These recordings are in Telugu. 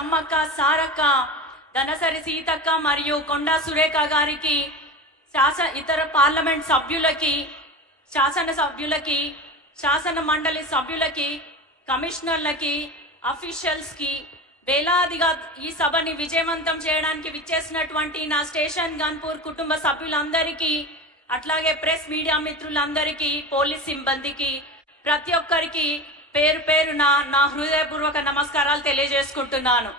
సమ్మక్క సారక్క ధనసరి సీతక్క మరియు కొండా సురేఖ గారికి ఇతర పార్లమెంట్ సభ్యులకి శాసనసభ్యులకి శాసన మండలి సభ్యులకి కమిషనర్లకి అఫీషియల్స్కి వేలాదిగా ఈ సభని విజయవంతం చేయడానికి విచ్చేసినటువంటి నా స్టేషన్ గన్పూర్ కుటుంబ సభ్యులందరికీ అట్లాగే ప్రెస్ మీడియా మిత్రులందరికీ పోలీస్ సిబ్బందికి ప్రతి ఒక్కరికి పేరు పేరున నా హృదయపూర్వక నమస్కారాలు తెలియజేసుకుంటున్నాను.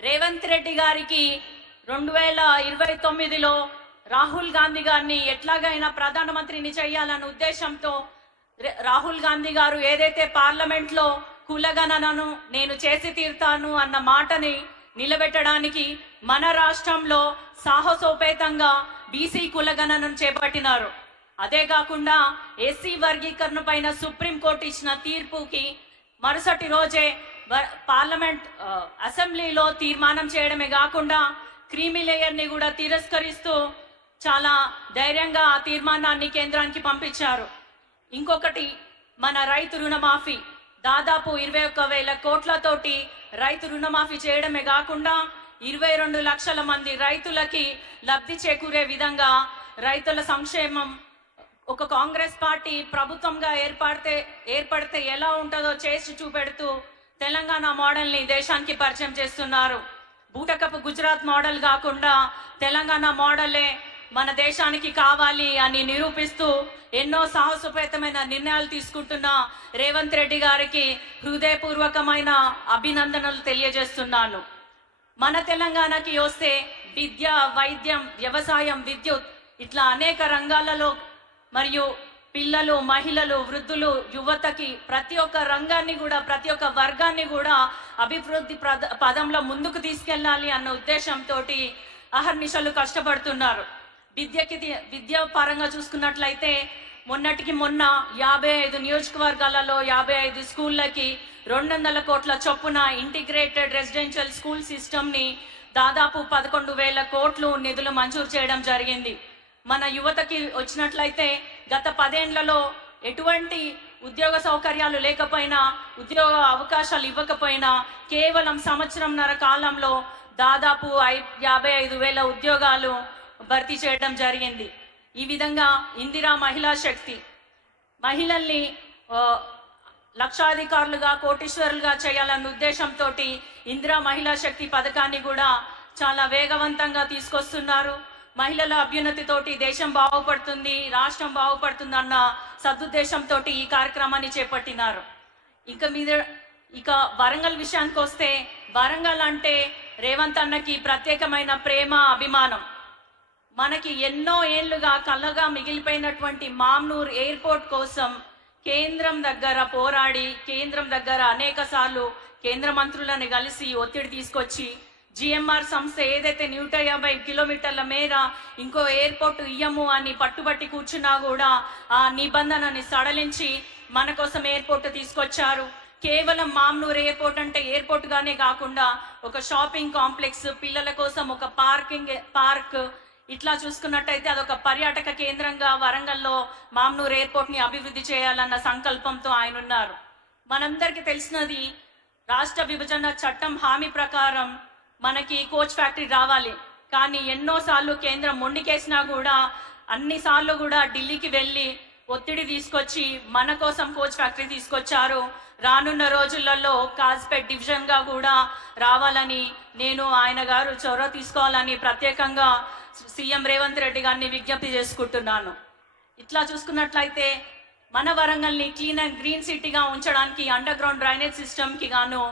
రేవంత్ రెడ్డి గారికి 2029లో రాహుల్ గాంధీ గారిని ఎట్లాగైనా ప్రధానమంత్రిని చేయాలన్న ఉద్దేశంతో రాహుల్ గాంధీ గారు ఏదైతే పార్లమెంట్లో కులగణనను నేను చేసి తీరుతాను అన్న మాటని నిలబెట్టడానికి మన రాష్ట్రంలో సాహసోపేతంగా బీసీ కులగణనను చేపట్టినారు. అదే కాకుండా ఎస్సీ వర్గీకరణ పైన సుప్రీంకోర్టు ఇచ్చిన తీర్పుకి మరుసటి రోజే పార్లమెంట్ అసెంబ్లీలో తీర్మానం చేయడమే కాకుండా క్రీమీ లేయర్ని కూడా తిరస్కరిస్తూ చాలా ధైర్యంగా ఆ తీర్మానాన్ని కేంద్రానికి పంపించారు. ఇంకొకటి మన రైతు రుణమాఫీ దాదాపు 21,000 కోట్లతోటి రైతు రుణమాఫీ చేయడమే కాకుండా 22 లక్షల మంది రైతులకి లబ్ధి చేకూరే విధంగా రైతుల సంక్షేమం ఒక కాంగ్రెస్ పార్టీ ప్రభుత్వంగా ఏర్పడితే ఎలా ఉంటుందో చేసి చూపెడుతూ తెలంగాణ మోడల్ని దేశానికి పరిచయం చేస్తున్నారు. బూటకపు గుజరాత్ మోడల్ కాకుండా తెలంగాణ మోడలే మన దేశానికి కావాలి అని నిరూపిస్తూ ఎన్నో సాహసోపేతమైన నిర్ణయాలు తీసుకుంటున్న రేవంత్ రెడ్డి గారికి హృదయపూర్వకమైన అభినందనలు తెలియజేస్తున్నాను. మన తెలంగాణకి వస్తే విద్య, వైద్యం, వ్యవసాయం, విద్యుత్ ఇట్లా అనేక రంగాలలో మరియు పిల్లలు, మహిళలు, వృద్ధులు, యువతకి ప్రతి ఒక్క రంగాన్ని కూడా ప్రతి ఒక్క వర్గాన్ని కూడా అభివృద్ధి పదంలో ముందుకు తీసుకెళ్ళాలి అన్న ఉద్దేశంతో అహర్నిశలు కష్టపడుతున్నారు. విద్య పరంగా చూసుకున్నట్లయితే మొన్నటికి మొన్న 55 నియోజకవర్గాలలో 55 స్కూళ్ళకి 200 కోట్ల చొప్పున ఇంటిగ్రేటెడ్ రెసిడెన్షియల్ స్కూల్ సిస్టమ్ని దాదాపు 11,000 కోట్లు నిధులు మంజూరు చేయడం జరిగింది. మన యువతకి వచ్చినట్లయితే గత 10 ఏళ్లలో ఎటువంటి ఉద్యోగ సౌకర్యాలు లేకపోయినా, ఉద్యోగ అవకాశాలు ఇవ్వకపోయినా కేవలం సంవత్సరంన్నర కాలంలో దాదాపు 55,000 ఉద్యోగాలు భర్తీ చేయడం జరిగింది. ఈ విధంగా ఇందిరా మహిళా శక్తి మహిళల్ని లక్షాధికారులుగా, కోటీశ్వరులుగా చేయాలన్న ఉద్దేశంతో ఇందిరా మహిళా శక్తి పథకాన్ని కూడా చాలా వేగవంతంగా తీసుకొస్తున్నారు. మహిళల అభ్యున్నతితోటి దేశం బాగుపడుతుంది, రాష్ట్రం బాగుపడుతుంది అన్న సదుద్దేశంతో ఈ కార్యక్రమాన్ని చేపట్టినారు. ఇక వరంగల్ విషయానికి వస్తే వరంగల్ అంటే రేవంత్ అన్నకి ప్రత్యేకమైన ప్రేమ, అభిమానం. మనకి ఎన్నో ఏళ్లుగా కళ్ళగా మిగిలిపోయినటువంటి మామ్నూర్ ఎయిర్పోర్ట్ కోసం కేంద్రం దగ్గర పోరాడి, కేంద్రం దగ్గర అనేక సార్లు కేంద్ర మంత్రులను కలిసి ఒత్తిడి తీసుకొచ్చి జిఎంఆర్ సంస్థ ఏదైతే 150 కిలోమీటర్ల మేర ఇంకో ఎయిర్పోర్ట్ ఇయ్యము అని పట్టుబట్టి కూర్చున్నా కూడా ఆ నిబంధనని సడలించి మన కోసం ఎయిర్పోర్ట్ తీసుకొచ్చారు. కేవలం మామ్నూర్ ఎయిర్పోర్ట్ అంటే ఎయిర్పోర్ట్ గానే కాకుండా ఒక షాపింగ్ కాంప్లెక్స్, పిల్లల కోసం ఒక పార్క్ ఇట్లా చూసుకున్నట్టయితే అదొక పర్యాటక కేంద్రంగా వరంగల్లో మామ్నూర్ ఎయిర్పోర్ట్ ని అభివృద్ధి చేయాలన్న సంకల్పంతో ఆయన ఉన్నారు. మనందరికీ తెలిసినది రాష్ట్ర విభజన చట్టం హామీ ప్రకారం మనకి కోచ్ ఫ్యాక్టరీ రావాలి. కానీ ఎన్నోసార్లు కేంద్రం మొండికేసినా కూడా అన్నిసార్లు కూడా ఢిల్లీకి వెళ్ళి ఒత్తిడి తీసుకొచ్చి మన కోసం కోచ్ ఫ్యాక్టరీ తీసుకొచ్చారు. రానున్న రోజులలో కాజ్పేట్ డివిజన్గా కూడా రావాలని ఆయన గారు చొరవ తీసుకోవాలని ప్రత్యేకంగా సీఎం రేవంత్ రెడ్డి గారిని విజ్ఞప్తి చేసుకుంటున్నాను. ఇట్లా చూసుకున్నట్లయితే మన వరంగల్ని క్లీన్ అండ్ గ్రీన్ సిటీగా ఉంచడానికి అండర్ గ్రౌండ్ డ్రైనేజ్ సిస్టమ్కి గాను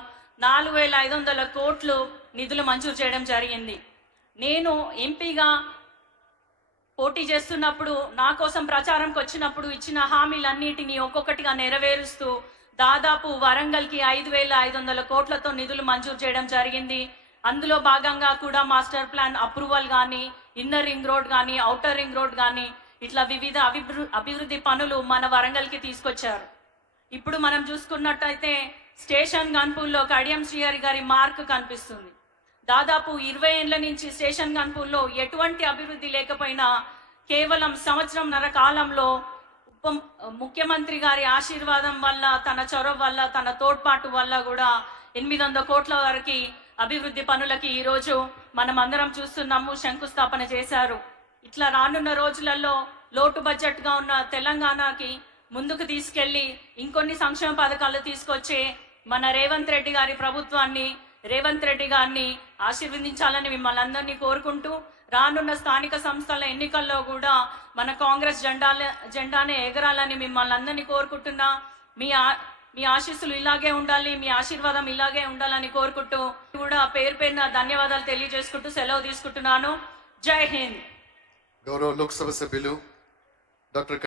4,500 కోట్లు నిధులు మంజూరు చేయడం జరిగింది. నేను ఎంపీగా పోటీ చేస్తున్నప్పుడు నా కోసం ప్రచారంకి వచ్చినప్పుడు ఇచ్చిన హామీలన్నిటినీ ఒక్కొక్కటిగా నెరవేరుస్తూ దాదాపు వరంగల్కి 5,500 కోట్లతో నిధులు మంజూరు చేయడం జరిగింది. అందులో భాగంగా కూడా మాస్టర్ ప్లాన్ అప్రూవల్ కానీ, ఇన్నర్ రింగ్ రోడ్ కానీ, ఔటర్ రింగ్ రోడ్ కానీ ఇట్లా వివిధ అభివృద్ధి పనులు మన వరంగల్కి తీసుకొచ్చారు. ఇప్పుడు మనం చూసుకున్నట్టయితే స్టేషన్ గన్పూర్లో కడియం శ్రీహరి గారి మార్క్ కనిపిస్తుంది. దాదాపు 20 ఏళ్ల నుంచి స్టేషన్ గన్పూర్లో ఎటువంటి అభివృద్ధి లేకపోయినా కేవలం సంవత్సరంన్నర కాలంలో ముఖ్యమంత్రి గారి ఆశీర్వాదం వల్ల, తన చొరవ వల్ల, తన తోడ్పాటు వల్ల కూడా 800 కోట్ల వరకు అభివృద్ధి పనులకి ఈరోజు మనం అందరం చూస్తున్నాము, శంకుస్థాపన చేశారు. ఇట్లా రానున్న రోజులలో లోటు బడ్జెట్గా ఉన్న తెలంగాణకి ముందుకు తీసుకెళ్లి ఇంకొన్ని సంక్షేమ పథకాలు తీసుకొచ్చే మన రేవంత్ రెడ్డి గారి ప్రభుత్వాన్ని, రేవంత్ రెడ్డి గారిని ఆశీర్వదించాలని మిమ్మల్ని అందరినీ కోరుకుంటూ, రానున్న స్థానిక సంస్థల ఎన్నికల్లో కూడా మన కాంగ్రెస్ జెండానే ఎగరాలని మిమ్మల్ని అందరినీ కోరుకుంటున్నా. మీ ఆశీస్సులు ఇలాగే ఉండాలి, మీ ఆశీర్వాదం ఇలాగే ఉండాలని కోరుకుంటూ కూడా పేరు పేరున ధన్యవాదాలు తెలియజేసుకుంటూ సెలవు తీసుకుంటున్నాను. జై హింద్. గౌరవ లోక్సభ సభ్యులు డాక్టర్